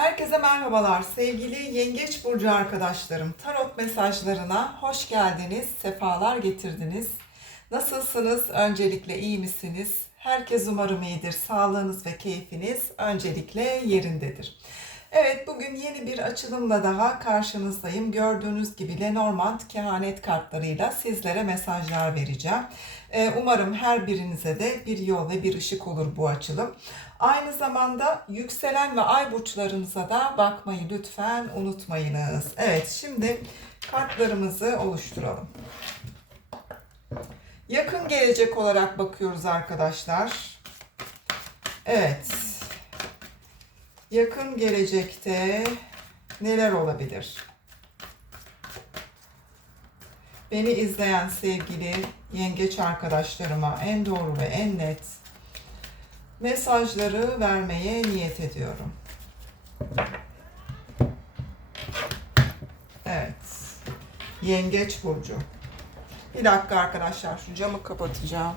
Herkese merhabalar sevgili Yengeç Burcu arkadaşlarım. Tarot mesajlarına hoş geldiniz, sefalar getirdiniz. Nasılsınız? Öncelikle iyi misiniz? Herkes umarım iyidir. Sağlığınız ve keyfiniz öncelikle yerindedir. Evet bugün yeni bir açılımla daha karşınızdayım. Gördüğünüz gibi Lenormand kehanet kartlarıyla sizlere mesajlar vereceğim. Ee, Umarım her birinize de bir yol ve bir ışık olur bu açılım. Aynı zamanda yükselen ve ay burçlarınıza da bakmayı lütfen unutmayınız. Evet şimdi kartlarımızı oluşturalım. Yakın gelecek olarak bakıyoruz arkadaşlar. Evet. Yakın gelecekte neler olabilir? Beni izleyen sevgili yengeç arkadaşlarıma en doğru ve en net mesajları vermeye niyet ediyorum. Evet. Yengeç burcu. Bir dakika arkadaşlar şu camı kapatacağım.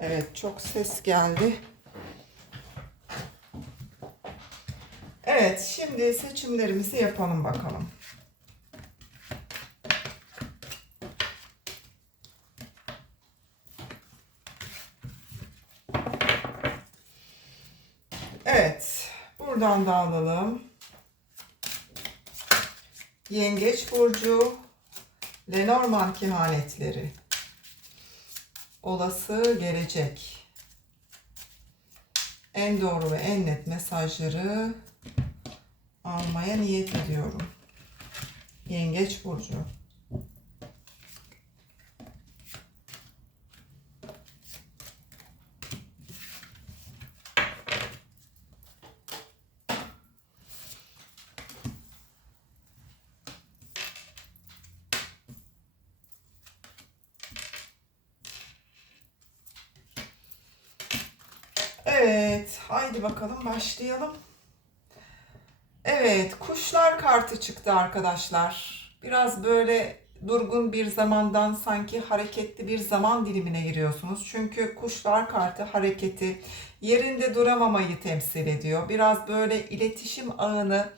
Evet çok ses geldi. Evet şimdi seçimlerimizi yapalım bakalım. Evet buradan da alalım. Yengeç burcu Lenormand kehanetleri olası gelecek. En doğru ve en net mesajları almaya niyet ediyorum. Yengeç burcu. Evet, haydi bakalım başlayalım. Evet, kuşlar kartı çıktı arkadaşlar. Biraz böyle durgun bir zamandan sanki hareketli bir zaman dilimine giriyorsunuz. Çünkü kuşlar kartı hareketi, yerinde duramamayı temsil ediyor. Biraz böyle iletişim ağını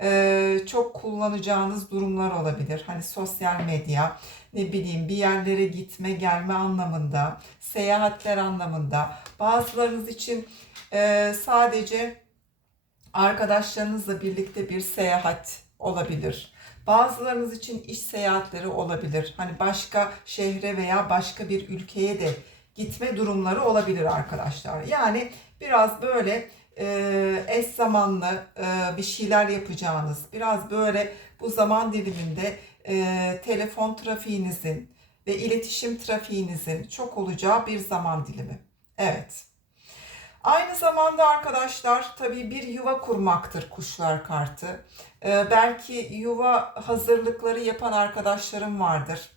e, çok kullanacağınız durumlar olabilir. Hani sosyal medya, ne bileyim bir yerlere gitme gelme anlamında, seyahatler anlamında. Bazılarınız için e, sadece arkadaşlarınızla birlikte bir seyahat olabilir. Bazılarınız için iş seyahatleri olabilir. Hani başka şehre veya başka bir ülkeye de gitme durumları olabilir arkadaşlar. Yani biraz böyle e, eş zamanlı e, bir şeyler yapacağınız, biraz böyle bu zaman diliminde e, telefon trafiğinizin ve iletişim trafiğinizin çok olacağı bir zaman dilimi. Evet. Aynı zamanda arkadaşlar tabii bir yuva kurmaktır kuşlar kartı. Ee, belki yuva hazırlıkları yapan arkadaşlarım vardır.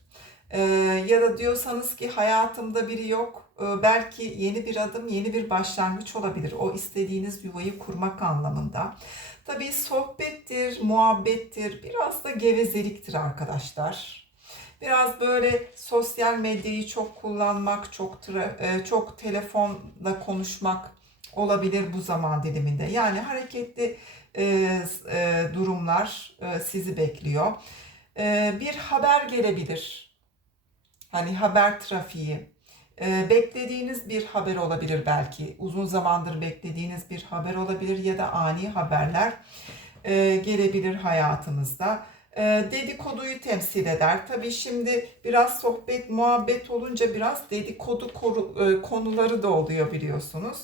Ee, ya da diyorsanız ki hayatımda biri yok. Ee, belki yeni bir adım, yeni bir başlangıç olabilir. O istediğiniz yuvayı kurmak anlamında. Tabii sohbettir, muhabbettir, biraz da gevezeliktir arkadaşlar. Biraz böyle sosyal medyayı çok kullanmak, çok e, çok telefonla konuşmak olabilir bu zaman diliminde. Yani hareketli e, e, durumlar e, sizi bekliyor. E, bir haber gelebilir. Hani haber trafiği. E, beklediğiniz bir haber olabilir belki. Uzun zamandır beklediğiniz bir haber olabilir ya da ani haberler e, gelebilir hayatınızda. E, dedikoduyu temsil eder. Tabii şimdi biraz sohbet, muhabbet olunca biraz dedikodu e, konuları da oluyor biliyorsunuz.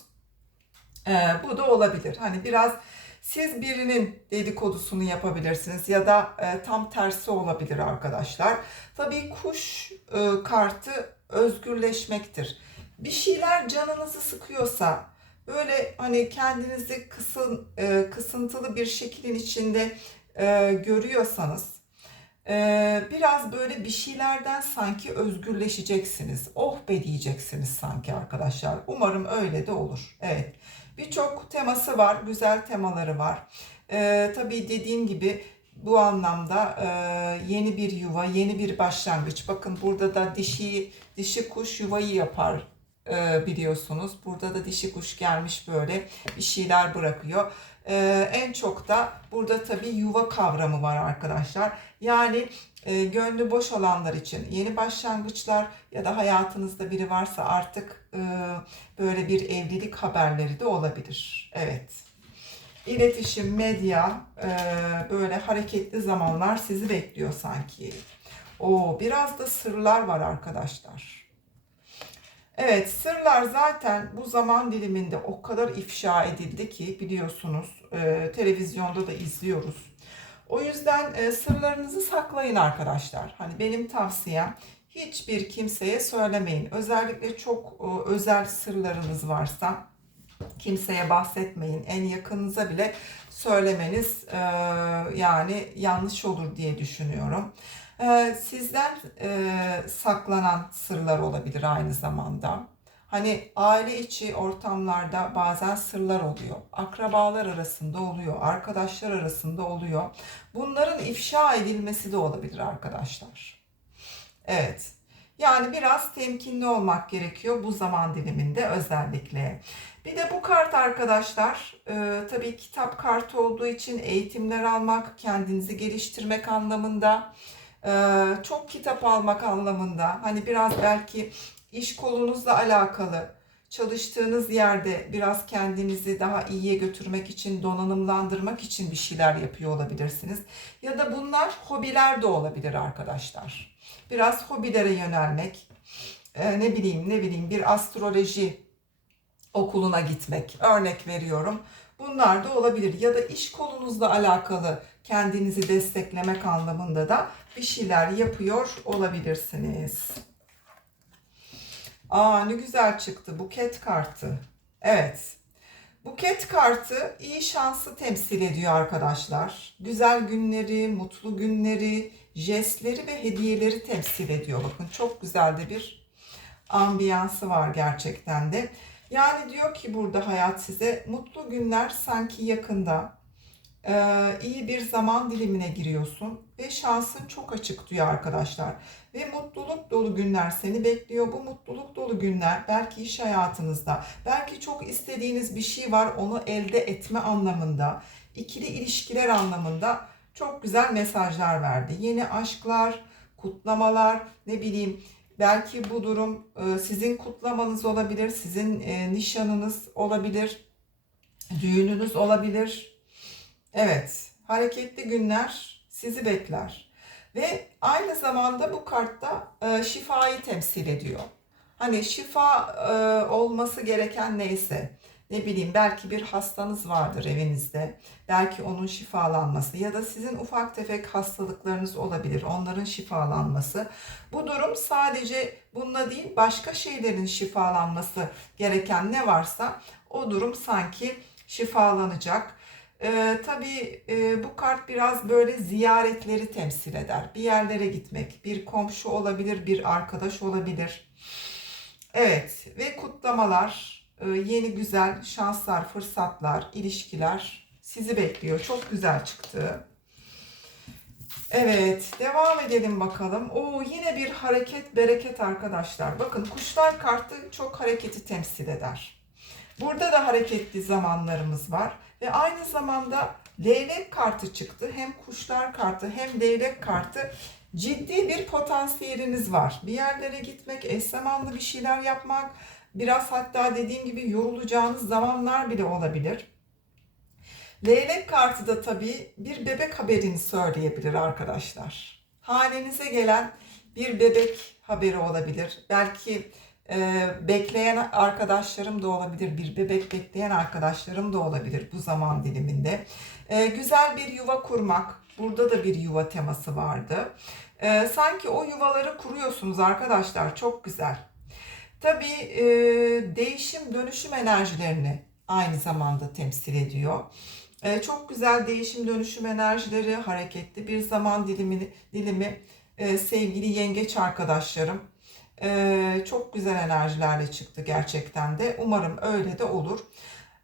Ee, bu da olabilir. Hani biraz siz birinin dedikodusunu yapabilirsiniz ya da e, tam tersi olabilir arkadaşlar. Tabii kuş kartı özgürleşmektir. Bir şeyler canınızı sıkıyorsa böyle hani kendinizi kısın, e, kısıntılı bir şeklin içinde e, görüyorsanız e, biraz böyle bir şeylerden sanki özgürleşeceksiniz. Oh be diyeceksiniz sanki arkadaşlar. Umarım öyle de olur. Evet. Birçok teması var, güzel temaları var. Ee, tabii dediğim gibi bu anlamda e, yeni bir yuva, yeni bir başlangıç. Bakın burada da dişi dişi kuş yuvayı yapar e, biliyorsunuz. Burada da dişi kuş gelmiş böyle bir şeyler bırakıyor. E, en çok da burada tabii yuva kavramı var arkadaşlar. Yani e, gönlü boş olanlar için yeni başlangıçlar ya da hayatınızda biri varsa artık e, böyle bir evlilik haberleri de olabilir. Evet. İletişim, medya, e, böyle hareketli zamanlar sizi bekliyor sanki. O biraz da sırlar var arkadaşlar. Evet, sırlar zaten bu zaman diliminde o kadar ifşa edildi ki biliyorsunuz e, televizyonda da izliyoruz. O yüzden e, sırlarınızı saklayın arkadaşlar. Hani benim tavsiyem hiçbir kimseye söylemeyin. Özellikle çok e, özel sırlarınız varsa kimseye bahsetmeyin. En yakınınıza bile söylemeniz e, yani yanlış olur diye düşünüyorum. E, sizden e, saklanan sırlar olabilir aynı zamanda. Hani aile içi ortamlarda bazen sırlar oluyor. Akrabalar arasında oluyor, arkadaşlar arasında oluyor. Bunların ifşa edilmesi de olabilir arkadaşlar. Evet. Yani biraz temkinli olmak gerekiyor bu zaman diliminde özellikle. Bir de bu kart arkadaşlar e, tabii kitap kartı olduğu için eğitimler almak, kendinizi geliştirmek anlamında, e, çok kitap almak anlamında. Hani biraz belki iş kolunuzla alakalı çalıştığınız yerde biraz kendinizi daha iyiye götürmek için, donanımlandırmak için bir şeyler yapıyor olabilirsiniz. Ya da bunlar hobiler de olabilir arkadaşlar. Biraz hobilere yönelmek, e, ne bileyim ne bileyim bir astroloji okuluna gitmek örnek veriyorum. Bunlar da olabilir ya da iş kolunuzla alakalı kendinizi desteklemek anlamında da bir şeyler yapıyor olabilirsiniz. Aa ne güzel çıktı buket kartı. Evet. Buket kartı iyi şansı temsil ediyor arkadaşlar. Güzel günleri, mutlu günleri, jestleri ve hediyeleri temsil ediyor. Bakın çok güzel de bir ambiyansı var gerçekten de. Yani diyor ki burada hayat size mutlu günler sanki yakında. Ee, iyi bir zaman dilimine giriyorsun ve şansın çok açık diyor arkadaşlar. Ve mutluluk dolu günler seni bekliyor. Bu mutluluk dolu günler belki iş hayatınızda, belki çok istediğiniz bir şey var onu elde etme anlamında, ikili ilişkiler anlamında çok güzel mesajlar verdi. Yeni aşklar, kutlamalar, ne bileyim belki bu durum e, sizin kutlamanız olabilir, sizin e, nişanınız olabilir, düğününüz olabilir. Evet, hareketli günler sizi bekler. Ve aynı zamanda bu kartta e, şifayı temsil ediyor. Hani şifa olması gereken neyse, ne bileyim belki bir hastanız vardır evinizde. Belki onun şifalanması ya da sizin ufak tefek hastalıklarınız olabilir. Onların şifalanması. Bu durum sadece bununla değil başka şeylerin şifalanması gereken ne varsa o durum sanki şifalanacak. Ee, tabii e, bu kart biraz böyle ziyaretleri temsil eder. Bir yerlere gitmek, bir komşu olabilir, bir arkadaş olabilir. Evet ve kutlamalar, yeni güzel şanslar, fırsatlar, ilişkiler sizi bekliyor. Çok güzel çıktı. Evet, devam edelim bakalım. Oo yine bir hareket, bereket arkadaşlar. Bakın kuşlar kartı çok hareketi temsil eder. Burada da hareketli zamanlarımız var ve aynı zamanda leylek kartı çıktı. Hem kuşlar kartı hem leylek kartı ciddi bir potansiyeliniz var. Bir yerlere gitmek, eş zamanlı bir şeyler yapmak, biraz hatta dediğim gibi yorulacağınız zamanlar bile olabilir. Leylek kartı da tabii bir bebek haberini söyleyebilir arkadaşlar. Hanenize gelen bir bebek haberi olabilir. Belki e, bekleyen arkadaşlarım da olabilir. Bir bebek bekleyen arkadaşlarım da olabilir bu zaman diliminde. E, güzel bir yuva kurmak. Burada da bir yuva teması vardı. E, sanki o yuvaları kuruyorsunuz arkadaşlar. Çok güzel. Tabii e, değişim dönüşüm enerjilerini aynı zamanda temsil ediyor. E, çok güzel değişim dönüşüm enerjileri, hareketli bir zaman dilimi, dilimi e, sevgili yengeç arkadaşlarım. E, çok güzel enerjilerle çıktı gerçekten de. Umarım öyle de olur.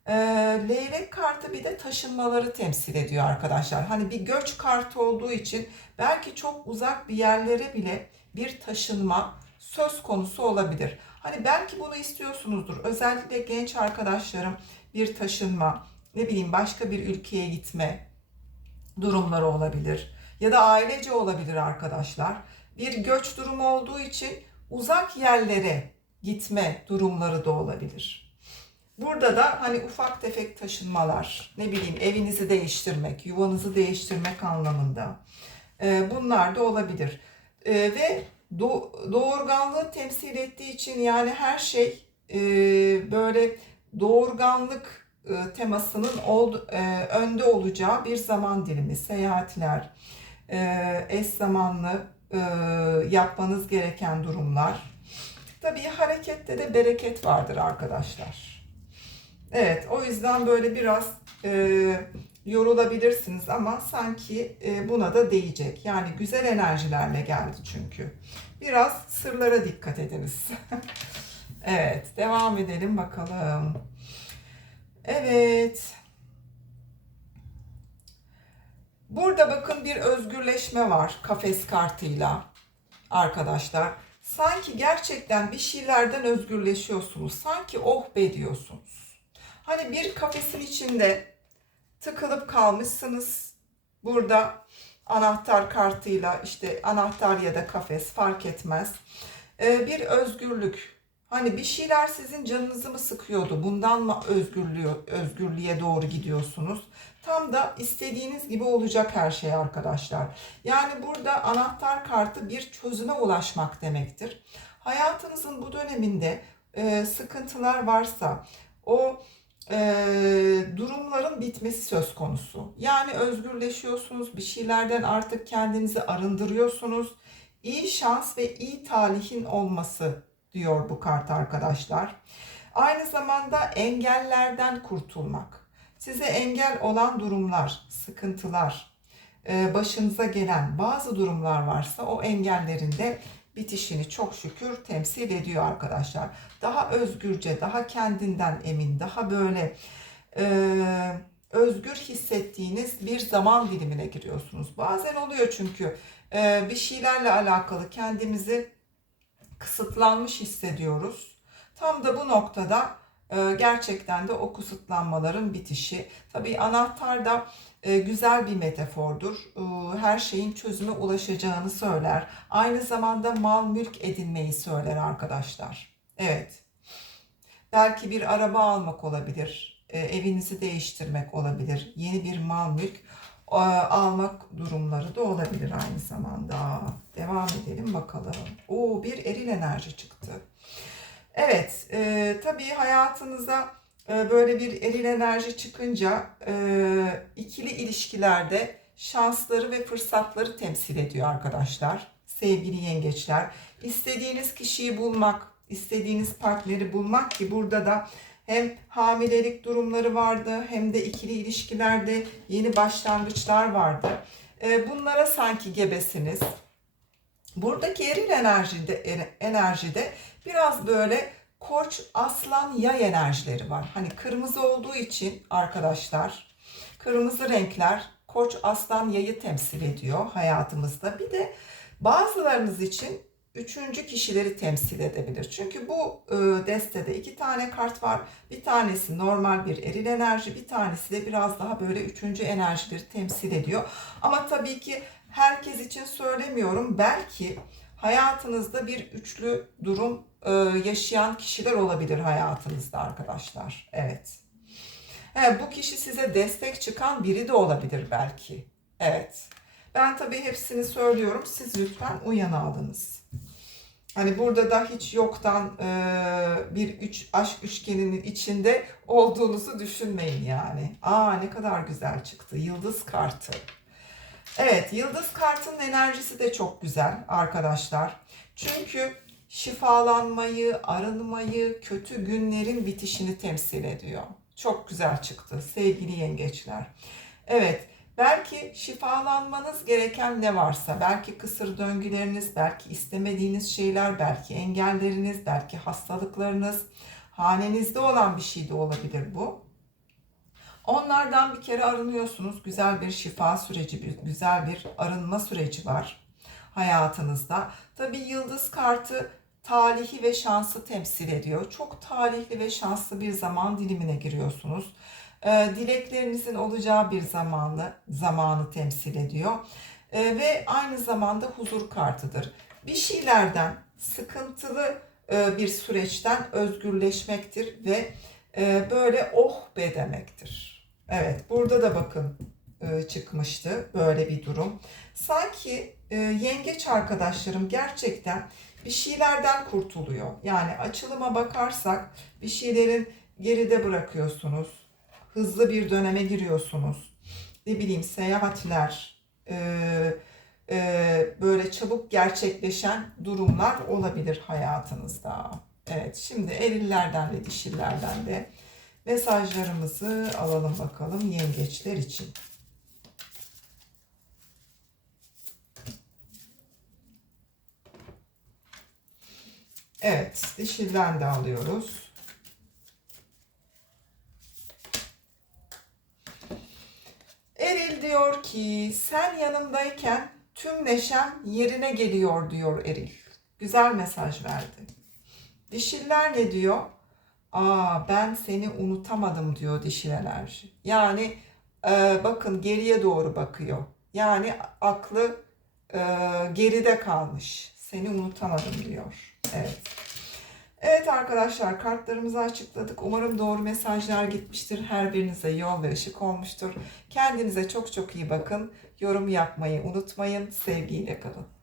E, leylek kartı bir de taşınmaları temsil ediyor arkadaşlar. Hani bir göç kartı olduğu için belki çok uzak bir yerlere bile bir taşınma söz konusu olabilir. Hani belki bunu istiyorsunuzdur. Özellikle genç arkadaşlarım bir taşınma, ne bileyim başka bir ülkeye gitme durumları olabilir. Ya da ailece olabilir arkadaşlar. Bir göç durumu olduğu için uzak yerlere gitme durumları da olabilir. Burada da hani ufak tefek taşınmalar, ne bileyim evinizi değiştirmek, yuvanızı değiştirmek anlamında bunlar da olabilir. Ve do- doğurganlığı temsil ettiği için yani her şey e, böyle doğurganlık e, temasının oldu, e, önde olacağı bir zaman dilimi, seyahatler, e, eş zamanlı e, yapmanız gereken durumlar. Tabii harekette de bereket vardır arkadaşlar. Evet, o yüzden böyle biraz e, yorulabilirsiniz ama sanki e, buna da değecek. Yani güzel enerjilerle geldi çünkü. Biraz sırlara dikkat ediniz. evet, devam edelim bakalım. Evet. Burada bakın bir özgürleşme var kafes kartıyla arkadaşlar. Sanki gerçekten bir şeylerden özgürleşiyorsunuz. Sanki oh be diyorsunuz. Hani bir kafesin içinde tıkılıp kalmışsınız. Burada anahtar kartıyla işte anahtar ya da kafes fark etmez. Ee, bir özgürlük. Hani bir şeyler sizin canınızı mı sıkıyordu? Bundan mı özgürlüğe, özgürlüğe doğru gidiyorsunuz? Tam da istediğiniz gibi olacak her şey arkadaşlar. Yani burada anahtar kartı bir çözüme ulaşmak demektir. Hayatınızın bu döneminde e, sıkıntılar varsa o e, durumların bitmesi söz konusu. Yani özgürleşiyorsunuz, bir şeylerden artık kendinizi arındırıyorsunuz. İyi şans ve iyi talihin olması diyor bu kart arkadaşlar. Aynı zamanda engellerden kurtulmak. Size engel olan durumlar, sıkıntılar, e, başınıza gelen bazı durumlar varsa o engellerin de bitişini çok şükür temsil ediyor arkadaşlar. Daha özgürce, daha kendinden emin, daha böyle e, özgür hissettiğiniz bir zaman dilimine giriyorsunuz. Bazen oluyor çünkü e, bir şeylerle alakalı kendimizi kısıtlanmış hissediyoruz. Tam da bu noktada gerçekten de o kısıtlanmaların bitişi. Tabii anahtar da e, güzel bir metafordur. E, her şeyin çözüme ulaşacağını söyler. Aynı zamanda mal mülk edinmeyi söyler arkadaşlar. Evet. Belki bir araba almak olabilir. Evinizi değiştirmek olabilir. Yeni bir mal mülk almak durumları da olabilir aynı zamanda. Devam edelim bakalım. Oo bir eril enerji çıktı. Evet, e, tabii hayatınıza e, böyle bir eril enerji çıkınca e, ikili ilişkilerde şansları ve fırsatları temsil ediyor arkadaşlar. Sevgili yengeçler, istediğiniz kişiyi bulmak, istediğiniz partneri bulmak ki burada da hem hamilelik durumları vardı hem de ikili ilişkilerde yeni başlangıçlar vardı. E, bunlara sanki gebesiniz. Buradaki eril enerjide, enerjide biraz böyle koç, aslan, yay enerjileri var. Hani kırmızı olduğu için arkadaşlar kırmızı renkler koç, aslan, yayı temsil ediyor hayatımızda. Bir de bazılarınız için üçüncü kişileri temsil edebilir. Çünkü bu e, destede iki tane kart var. Bir tanesi normal bir eril enerji, bir tanesi de biraz daha böyle üçüncü enerjileri temsil ediyor. Ama tabii ki herkes için söylemiyorum. Belki hayatınızda bir üçlü durum e, yaşayan kişiler olabilir hayatınızda arkadaşlar. Evet. Evet, bu kişi size destek çıkan biri de olabilir belki. Evet. Ben tabii hepsini söylüyorum. Siz lütfen uyan alınız. Hani burada da hiç yoktan e, bir üç aşk üçgeninin içinde olduğunuzu düşünmeyin yani. Aa ne kadar güzel çıktı. Yıldız kartı. Evet, yıldız kartının enerjisi de çok güzel arkadaşlar. Çünkü şifalanmayı, arınmayı, kötü günlerin bitişini temsil ediyor. Çok güzel çıktı sevgili yengeçler. Evet, belki şifalanmanız gereken ne varsa, belki kısır döngüleriniz, belki istemediğiniz şeyler, belki engelleriniz, belki hastalıklarınız, hanenizde olan bir şey de olabilir bu. Onlardan bir kere arınıyorsunuz. Güzel bir şifa süreci, bir güzel bir arınma süreci var hayatınızda. Tabii yıldız kartı talihi ve şansı temsil ediyor. Çok talihli ve şanslı bir zaman dilimine giriyorsunuz. Ee, dileklerinizin olacağı bir zamanlı zamanı temsil ediyor. Ee, ve aynı zamanda huzur kartıdır. Bir şeylerden sıkıntılı e, bir süreçten özgürleşmektir ve e, böyle oh be demektir. Evet burada da bakın e, çıkmıştı böyle bir durum. Sanki e, yengeç arkadaşlarım gerçekten bir şeylerden kurtuluyor. Yani açılıma bakarsak bir şeylerin geride bırakıyorsunuz. Hızlı bir döneme giriyorsunuz. Ne bileyim seyahatler, e, böyle çabuk gerçekleşen durumlar olabilir hayatınızda. Evet şimdi erillerden ve dişillerden de mesajlarımızı alalım bakalım yengeçler için. Evet, dişilden de alıyoruz. Eril diyor ki sen yanımdayken tüm neşem yerine geliyor diyor Eril. Güzel mesaj verdi. Dişiller ne diyor? Aa ben seni unutamadım diyor dişil. Yani e, bakın geriye doğru bakıyor. Yani aklı e, geride kalmış. Seni unutamadım diyor. Evet. Evet arkadaşlar kartlarımızı açıkladık. Umarım doğru mesajlar gitmiştir. Her birinize yol ve ışık olmuştur. Kendinize çok çok iyi bakın. Yorum yapmayı unutmayın. Sevgiyle kalın.